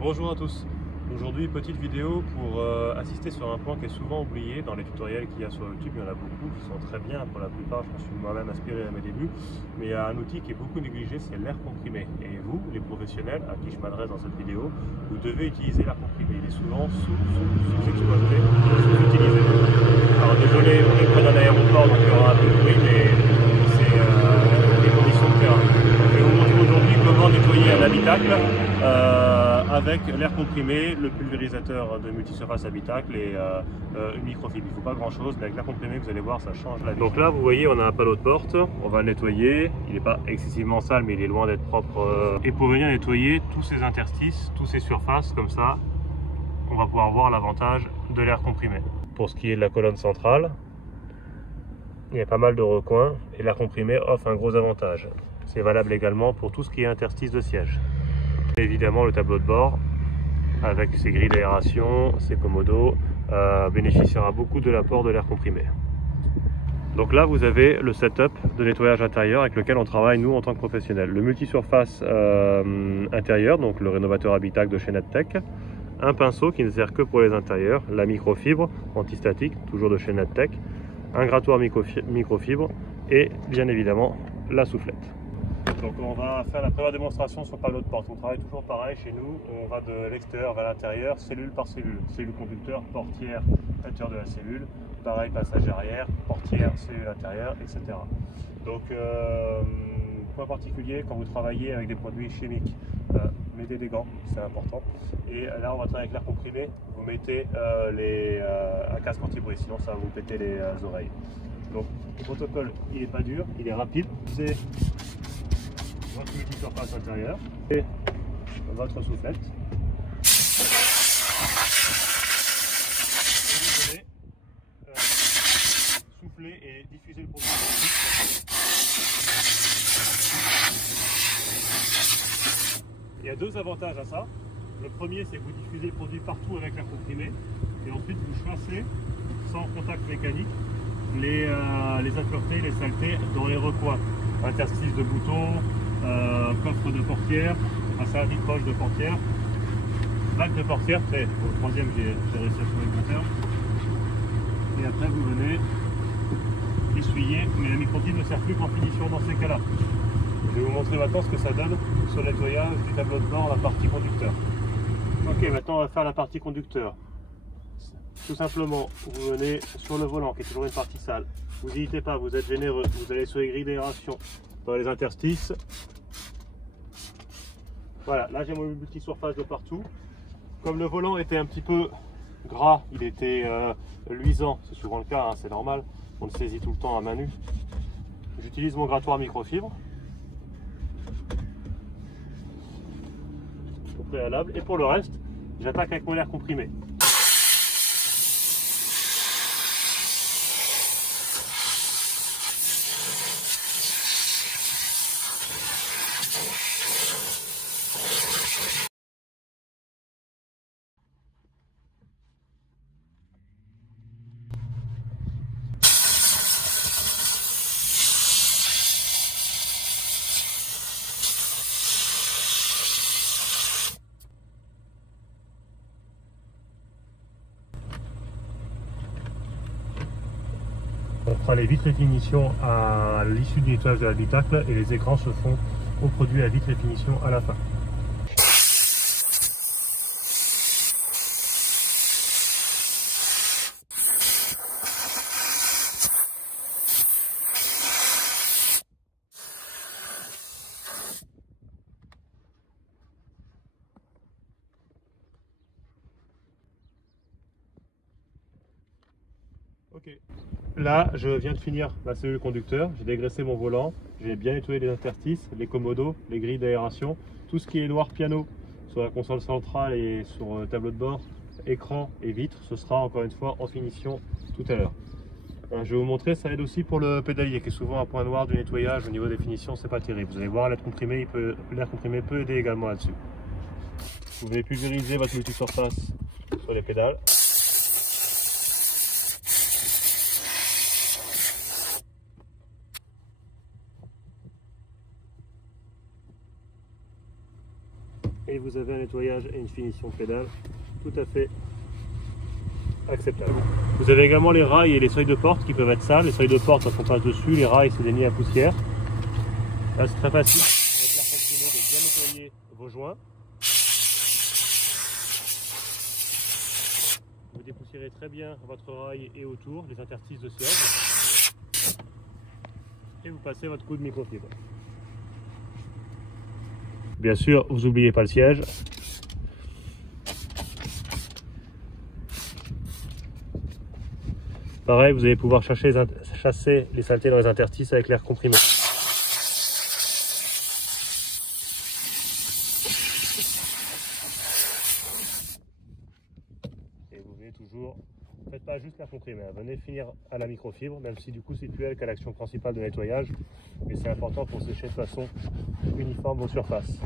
Bonjour à tous. Aujourd'hui, petite vidéo pour assister sur un point qui est souvent oublié dans les tutoriels qu'il y a sur YouTube. Il y en a beaucoup qui sont très bien pour la plupart. Je me suis moi-même inspiré à mes débuts. Mais il y a un outil qui est beaucoup négligé, c'est l'air comprimé. Et vous, les professionnels à qui je m'adresse dans cette vidéo, vous devez utiliser l'air comprimé. Il est souvent sous-exploité, sous-utilisé. Alors désolé, on est près d'un aéroport donc il y aura un peu de bruit, mais c'est les conditions de terrain. Je vais vous montrer aujourd'hui comment nettoyer un habitacle avec l'air comprimé, le pulvérisateur de multisurface habitacle et une microfibre. Il ne faut pas grand chose, mais avec l'air comprimé, vous allez voir, ça change la vie. Donc là, vous voyez, on a un panneau de porte, on va le nettoyer. Il n'est pas excessivement sale, mais il est loin d'être propre. Et pour venir nettoyer tous ces interstices, toutes ces surfaces, comme ça, on va pouvoir voir l'avantage de l'air comprimé. Pour ce qui est de la colonne centrale, il y a pas mal de recoins et l'air comprimé offre un gros avantage. C'est valable également pour tout ce qui est interstice de siège. Évidemment, le tableau de bord avec ses grilles d'aération, ses commodos, bénéficiera beaucoup de l'apport de l'air comprimé. Donc là, vous avez le setup de nettoyage intérieur avec lequel on travaille nous en tant que professionnels. Le multisurface intérieur, donc le rénovateur habitacle de chez Nedtech, un pinceau qui ne sert que pour les intérieurs, la microfibre antistatique, toujours de chez Nedtech, un grattoir microfibre et bien évidemment la soufflette. Donc on va faire la première démonstration sur le panneau de porte. On travaille toujours pareil chez nous, on va de l'extérieur vers l'intérieur, cellule par cellule. Cellule conducteur, portière, intérieur de la cellule, pareil passage arrière, portière, cellule intérieure, etc. Donc point particulier quand vous travaillez avec des produits chimiques, mettez des gants, c'est important. Et là on va travailler avec l'air comprimé, vous mettez un casque anti-bruit, sinon ça va vous péter les oreilles. Donc le protocole il n'est pas dur, il est rapide. C'est votre multisurface intérieure et votre soufflette. Vous allez souffler et diffuser le produit. Il y a deux avantages à ça. Le premier, c'est que vous diffusez le produit partout avec l'air comprimé et ensuite vous chassez sans contact mécanique les impuretés, les saletés dans les recoins. Interstices de boutons, coffre de portière, ça vide-poche de portière, bac de portière, c'est au troisième j'ai réussi à trouver le moteur. Et après vous venez essuyer, mais la microfibre ne sert plus qu'en finition dans ces cas-là. Je vais vous montrer maintenant ce que ça donne sur le nettoyage du tableau de bord, la partie conducteur. Ok, maintenant on va faire la partie conducteur. Tout simplement, vous venez sur le volant qui est toujours une partie sale. Vous n'hésitez pas, vous êtes généreux, vous allez sur les grilles d'aération, dans les interstices. Voilà, là j'ai mon multisurface de partout. Comme le volant était un petit peu gras, il était luisant, c'est souvent le cas, hein, c'est normal, on le saisit tout le temps à main nue. J'utilise mon grattoir microfibre au préalable et pour le reste, j'attaque avec mon air comprimé. On fera les vitres et finitions à l'issue du nettoyage de l'habitacle et les écrans se font au produit à vitres et finitions à la fin. Ok. Là, je viens de finir ma cellule conducteur, j'ai dégraissé mon volant, j'ai bien nettoyé les interstices, les commodos, les grilles d'aération, tout ce qui est noir piano sur la console centrale et sur le tableau de bord, écran et vitres, ce sera encore une fois en finition tout à l'heure. Je vais vous montrer, ça aide aussi pour le pédalier qui est souvent un point noir du nettoyage au niveau des finitions, c'est pas terrible. Vous allez voir, l'air comprimé peut aider également là-dessus. Vous pouvez pulvériser votre multisurface sur les pédales. Et et vous avez un nettoyage et une finition de pédale tout à fait acceptable. Vous avez également les rails et les seuils de porte qui peuvent être sales. Les seuils de porte, quand on passe dessus, les rails c'est des nids à poussière. Là c'est très facile avec l'air comprimé de bien nettoyer vos joints. Vous dépoussiérez très bien votre rail et autour, les interstices de siège. Et vous passez votre coup de microfibre. Bien sûr, vous n'oubliez pas le siège. Pareil, vous allez pouvoir chasser les saletés dans les interstices avec l'air comprimé. Et vous venez toujours, faites pas juste l'air comprimé, venez finir à la microfibre, même si du coup c'est plus elle qui a l'action principale de nettoyage, mais c'est important pour sécher de façon uniforme vos surfaces.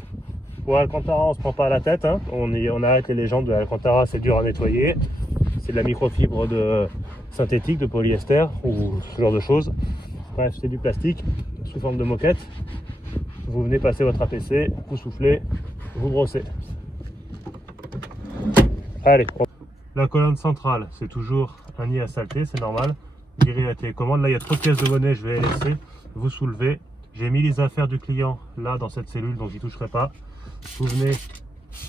Pour Alcantara, on ne se prend pas à la tête, hein. On arrête les légendes de Alcantara, c'est dur à nettoyer. C'est de la microfibre synthétique, de polyester ou ce genre de choses. Bref, c'est du plastique sous forme de moquette. Vous venez passer votre APC, vous soufflez, vous brossez. Allez. La colonne centrale, c'est toujours un nid à saleté, c'est normal. Virez la télécommande. Là, il y a trop de pièces de monnaie, je vais les laisser. Vous soulevez. J'ai mis les affaires du client là dans cette cellule, donc j'y toucherai pas. Vous venez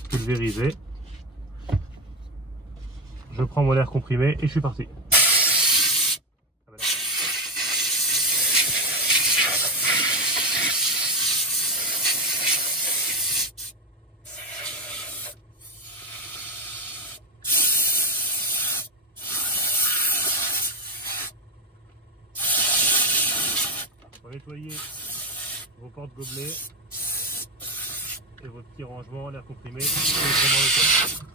pulvériser. Je prends mon air comprimé et je suis parti. Pour nettoyer vos portes-gobelets et vos petits rangements, l'air comprimé, c'est vraiment le top.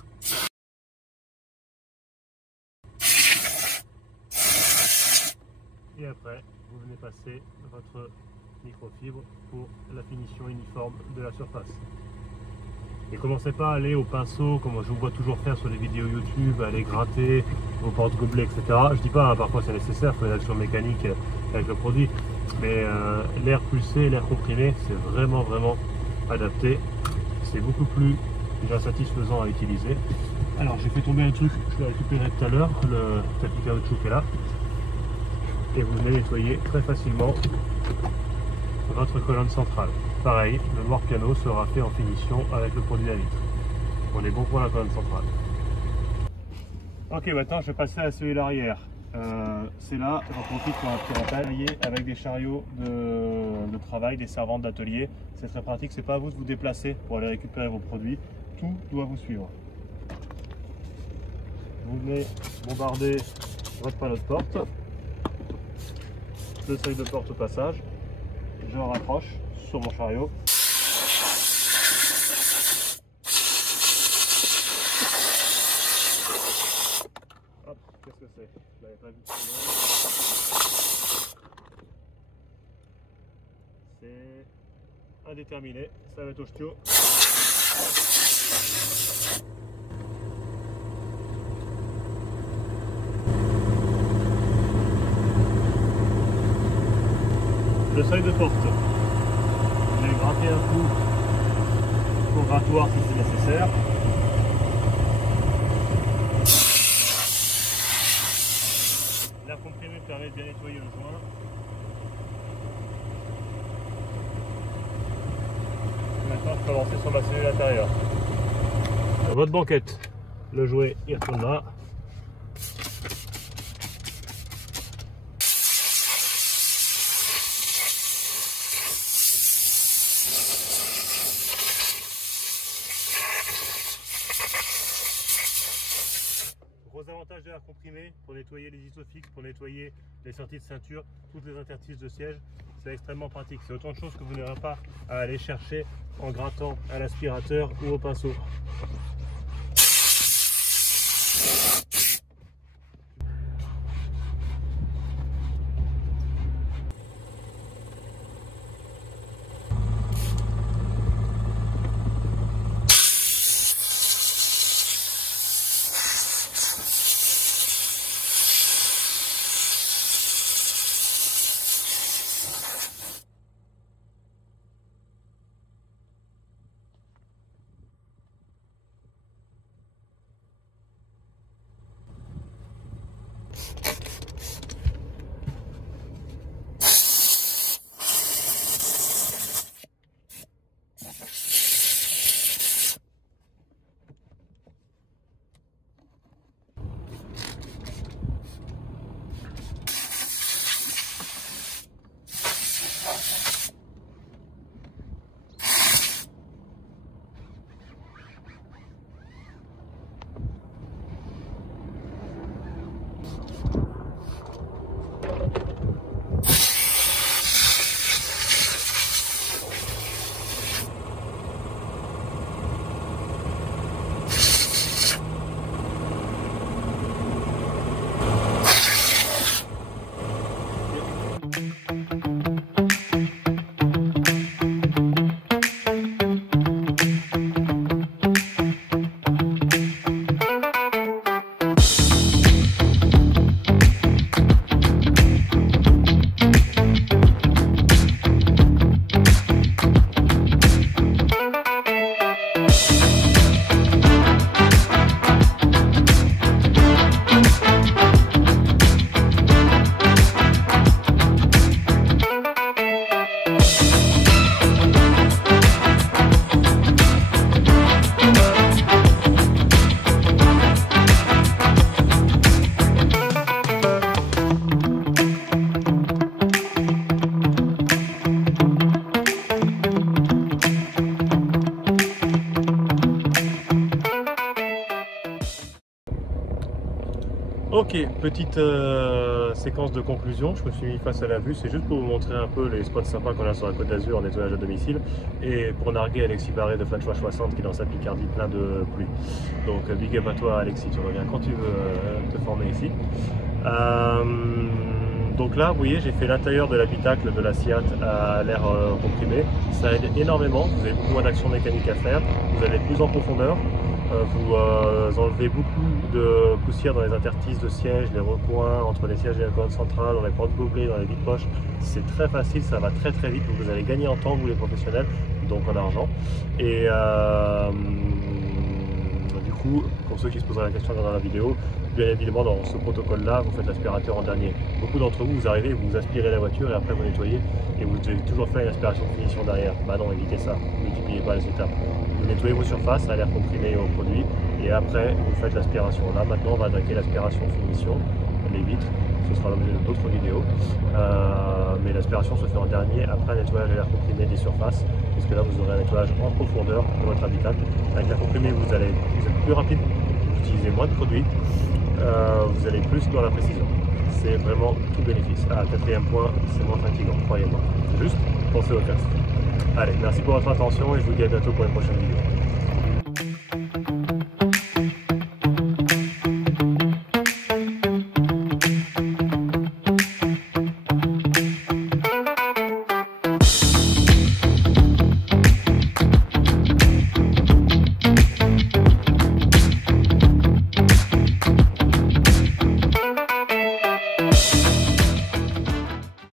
Et après, vous venez passer votre microfibre pour la finition uniforme de la surface. Et commencez pas à aller au pinceau, comme je vous vois toujours faire sur les vidéos YouTube, aller gratter vos porte-gobelets, etc. Je dis pas, hein, parfois c'est nécessaire, il faut une action mécanique avec le produit, mais l'air pulsé, l'air comprimé, c'est vraiment adapté. C'est beaucoup plus satisfaisant à utiliser. Alors j'ai fait tomber un truc, je l'ai récupéré tout à l'heure, le tapis caoutchouc est là. Et vous venez nettoyer très facilement votre colonne centrale. Pareil, le noir piano sera fait en finition avec le produit à litre. On est bon pour la colonne centrale. Ok, maintenant je vais passer à la cellule arrière. C'est là, j'en profite pour un petit rappel, avec des chariots de travail, des servantes d'atelier. C'est très pratique, c'est pas à vous de vous déplacer pour aller récupérer vos produits. Tout doit vous suivre. Vous venez bombarder votre panneau de porte. Le seuil de porte au passage, je raccroche sur mon chariot. Hop, qu'est-ce que c'est? Je l'avais pas vu. C'est indéterminé, ça va être au ch'tio. Le seuil de porte, je vais gratter un coup pour grattoir si c'est nécessaire. L'air comprimé permet de bien nettoyer le joint. Maintenant je peux avancer sur ma cellule intérieure. Votre banquette, le jouet il retourne là. Gros avantage de l'air comprimé pour nettoyer les isofix, pour nettoyer les sorties de ceinture, toutes les interstices de siège, c'est extrêmement pratique. C'est autant de choses que vous n'aurez pas à aller chercher en grattant à l'aspirateur ou au pinceau. Ok, petite séquence de conclusion, je me suis mis face à la vue, c'est juste pour vous montrer un peu les spots sympas qu'on a sur la Côte d'Azur en nettoyage à domicile et pour narguer Alexis Barré de Flatchois 60 qui est dans sa Picardie plein de pluie. Donc big up à toi Alexis, tu reviens quand tu veux te former ici. Donc là, vous voyez, j'ai fait l'intérieur de l'habitacle de la Seat à l'air comprimé. Ça aide énormément, vous avez beaucoup moins d'action mécanique à faire, vous allez plus en profondeur. Vous enlevez beaucoup de poussière dans les interstices de sièges, les recoins entre les sièges et la colonne centrale, dans les portes gobelets, dans les vides poches. C'est très facile, ça va très très vite. Vous allez gagner en temps, vous les professionnels, donc en argent. Et du coup, pour ceux qui se poseraient la question dans la vidéo, bien évidemment dans ce protocole-là, vous faites l'aspirateur en dernier. Beaucoup d'entre vous, vous arrivez, vous aspirez la voiture et après vous nettoyez et vous devez toujours faire une aspiration de finition derrière. Bah non, évitez ça, multipliez pas les étapes. Vous nettoyez vos surfaces à l'air comprimé au produit et après vous faites l'aspiration. Là maintenant on va attaquer l'aspiration finition, les vitres, ce sera l'objet d'autres vidéos. Mais l'aspiration se fait en dernier après un nettoyage à l'air comprimé des surfaces, parce que là vous aurez un nettoyage en profondeur de votre habitacle. Avec l'air comprimé vous êtes plus rapide, vous utilisez moins de produits, vous allez plus dans la précision. C'est vraiment tout bénéfice. Quatrième point, c'est moins fatigant, croyez-moi. Juste pensez au test. Allez, merci pour votre attention et je vous dis à bientôt pour une prochaine vidéo.